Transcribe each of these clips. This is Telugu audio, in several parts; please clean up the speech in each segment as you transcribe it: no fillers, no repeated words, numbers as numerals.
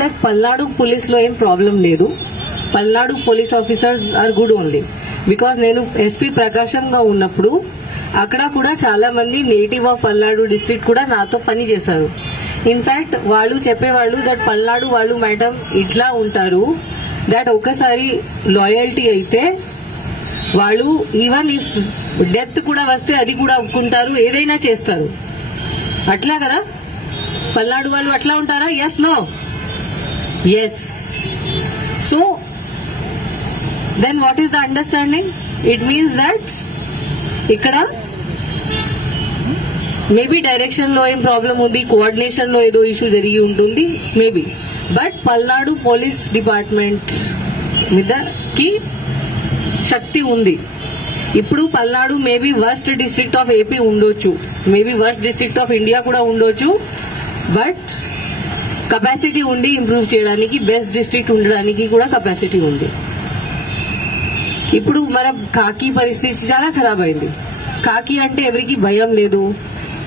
దట్ పల్నాడు పోలీస్ లో ఏం ప్రాబ్లం లేదు. Palnadu police officers are good only. Because నేను ఎస్పీ ప్రకాశం గా ఉన్నప్పుడు అక్కడ కూడా చాలా మంది నేటివ్ ఆఫ్ పల్నాడు డిస్ట్రిక్ట్ కూడా నాతో పని చేశారు. ఇన్ఫాక్ట్ వాళ్ళు చెప్పేవాళ్ళు దట్ పల్నాడు వాళ్ళు మేడం ఇట్లా ఉంటారు, దట్ ఒకసారి లాయల్టీ అయితే వాళ్ళు ఈవెన్ ఇఫ్ డెత్ కూడా వస్తే అది కూడా ఒప్పుకుంటారు, ఏదైనా చేస్తారు. అట్లా కదా పల్నాడు వాళ్ళు అట్లా ఉంటారా? Yes no? Yes. So then what is the understanding? It means that ఇక్కడ మేబీ డైరెక్షన్ లో ఏం ప్రాబ్లం ఉంది, కోఆర్డినేషన్ లో ఏదో ఇష్యూ జరిగి ఉంటుంది maybe. But Palnadu police department మీదకి శక్తి ఉంది. ఇప్పుడు Palnadu maybe worst district of AP ఉండొచ్చు, maybe worst district of India కూడా ఉండొచ్చు. బట్ కెపాసిటీ ఉంది ఇంప్రూవ్ చేయడానికి, బెస్ట్ డిస్ట్రిక్ట్ ఉండడానికి కూడా కెపాసిటీ ఉంది. ఇప్పుడు మన కాకి పరిస్థితి చాలా ఖరాబ్ అయింది. కాకి అంటే ఎవరికి భయం లేదు.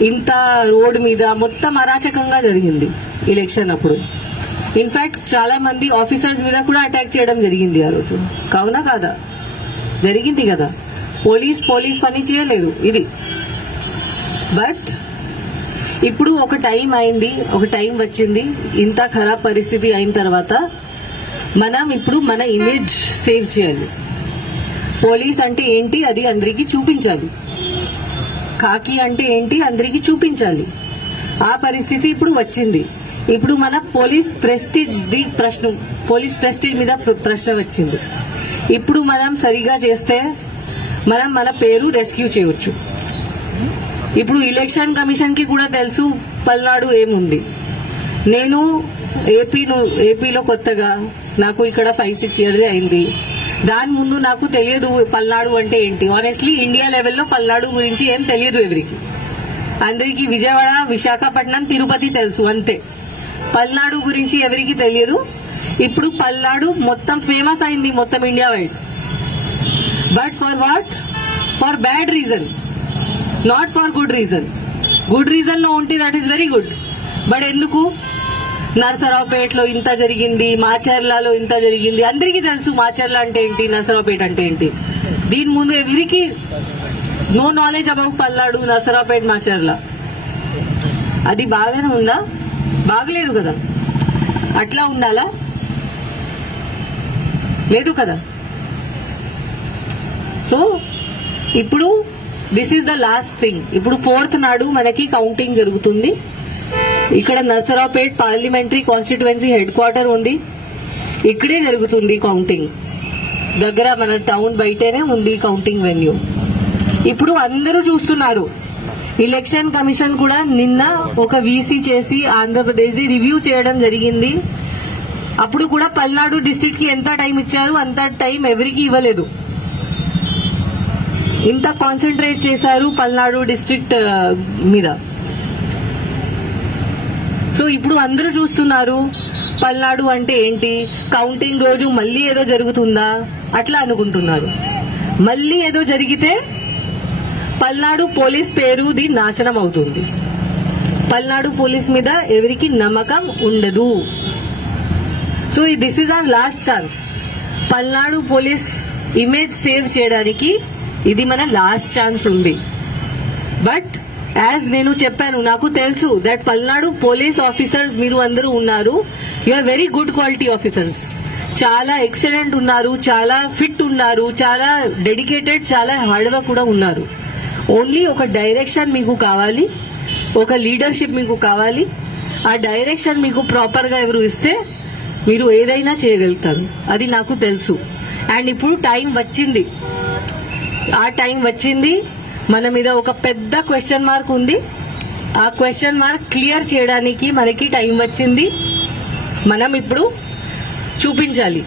ఇంత రోడ్ మీద మొత్తం అరాచకంగా జరిగింది ఎలక్షన్ అప్పుడు. ఇన్ఫాక్ట్ చాలా మంది ఆఫీసర్స్ మీద కూడా అటాక్ చేయడం జరిగింది ఆ రోజు. కావునా కాదా? జరిగింది కదా. పోలీస్ పని చేయలేదు ఇది. బట్ ఇప్పుడు ఒక టైం అయింది, ఒక టైం వచ్చింది. ఇంత ఖరాబ్ పరిస్థితి అయిన తర్వాత మనం ఇప్పుడు మన ఇమేజ్ సేవ్ చేయాలి. పోలీస్ అంటే ఏంటి అది అందరికీ చూపించాలి. కాకి అంటే ఏంటి అందరికీ చూపించాలి. ఆ పరిస్థితి ఇప్పుడు వచ్చింది. ఇప్పుడు మన పోలీస్ ప్రెస్టీజ్ మీద ప్రశ్న వచ్చింది. ఇప్పుడు మనం సరిగా చేస్తే మనం మన పేరు రెస్క్యూ చేయవచ్చు. ఇప్పుడు ఎలక్షన్ కమిషన్ కి కూడా తెలుసు పల్నాడు ఏముంది. నేను ఏపీలో కొత్తగా, నాకు ఇక్కడ 5-6 years అయింది. దాని ముందు నాకు తెలియదు పల్నాడు అంటే ఏంటి. ఆనెస్ట్లీ ఇండియా లెవెల్లో పల్నాడు గురించి ఏం తెలియదు ఎవరికి. అందరికి విజయవాడ, విశాఖపట్నం, తిరుపతి తెలుసు అంతే. పల్నాడు గురించి ఎవరికి తెలియదు. ఇప్పుడు పల్నాడు మొత్తం ఫేమస్ అయింది మొత్తం India wide. But for what? For bad reason, not for good reason. Good reason లో ఉంటే that is very good. But ఎందుకు? నరసరావుపేటలో ఇంత జరిగింది, మాచర్లలో ఇంత జరిగింది. అందరికీ తెలుసు మాచర్ల అంటే ఏంటి, నరసరావుపేట అంటే ఏంటి. దీని ముందు ఎవరికి no knowledge about Palnadu, Narasaraopet, Macherla. అది బాగానే ఉందా? బాగలేదు కదా. అట్లా ఉండాలా? లేదు కదా. సో ఇప్పుడు this is the last thing. ఇప్పుడు 4th నాడు మనకి కౌంటింగ్ జరుగుతుంది. ఇక్కడ Narasaraopet parliamentary constituency head quarter ఉంది. ఇక్కడే జరుగుతుంది కౌంటింగ్. దగ్గర మన టౌన్ బయటనే ఉంది కౌంటింగ్ వెన్యూ. ఇప్పుడు అందరూ చూస్తున్నారు. ఎలక్షన్ కమిషన్ కూడా నిన్న ఒక వీసీ చేసి ఆంధ్రప్రదేశ్ ది రివ్యూ చేయడం జరిగింది. అప్పుడు కూడా పల్నాడు డిస్ట్రిక్ట్ కి ఎంత టైం ఇచ్చారు అంత టైం ఎవరికి ఇవ్వలేదు. ఇంత కాన్సన్ట్రేట్ చేశారు పల్నాడు డిస్ట్రిక్ట్ మీద. సో ఇప్పుడు అందరూ చూస్తున్నారు పల్నాడు అంటే ఏంటి, కౌంటింగ్ రోజు మళ్ళీ ఏదో జరుగుతుందా అట్లా అనుకుంటున్నారు. మళ్ళీ ఏదో జరిగితే పల్నాడు పోలీస్ పేరుది నాశనం అవుతుంది. పల్నాడు పోలీస్ మీద ఎవరికి నమ్మకం ఉండదు. So this is our last chance. Palnadu police image save చేయడానికి ఇది మన లాస్ట్ ఛాన్స్ ఉంది. బట్ యాజ్ నేను చెప్పాను, నాకు తెలుసు దట్ పల్నాడు పోలీస్ ఆఫీసర్స్ మీరు అందరూ ఉన్నారు. You are very good quality officers. చాలా ఎక్సలెంట్ ఉన్నారు, చాలా ఫిట్ ఉన్నారు, చాలా డెడికేటెడ్, చాలా హార్డ్ వర్క్ కూడా ఉన్నారు. ఓన్లీ ఒక డైరెక్షన్ మీకు కావాలి, ఒక లీడర్షిప్ మీకు కావాలి. ఆ డైరెక్షన్ మీకు ప్రాపర్ గా ఎవరు ఇస్తే మీరు ఏదైనా చేయగలుగుతారు. అది నాకు తెలుసు. అండ్ ఇప్పుడు టైం వచ్చింది. ఆ టైం వచ్చింది. మన మీద ఒక పెద్ద క్వశ్చన్ మార్క్ ఉంది. ఆ క్వశ్చన్ మార్క్ క్లియర్ చేయడానికి మనకి టైం వచ్చింది. మనం ఇప్పుడు చూపించాలి.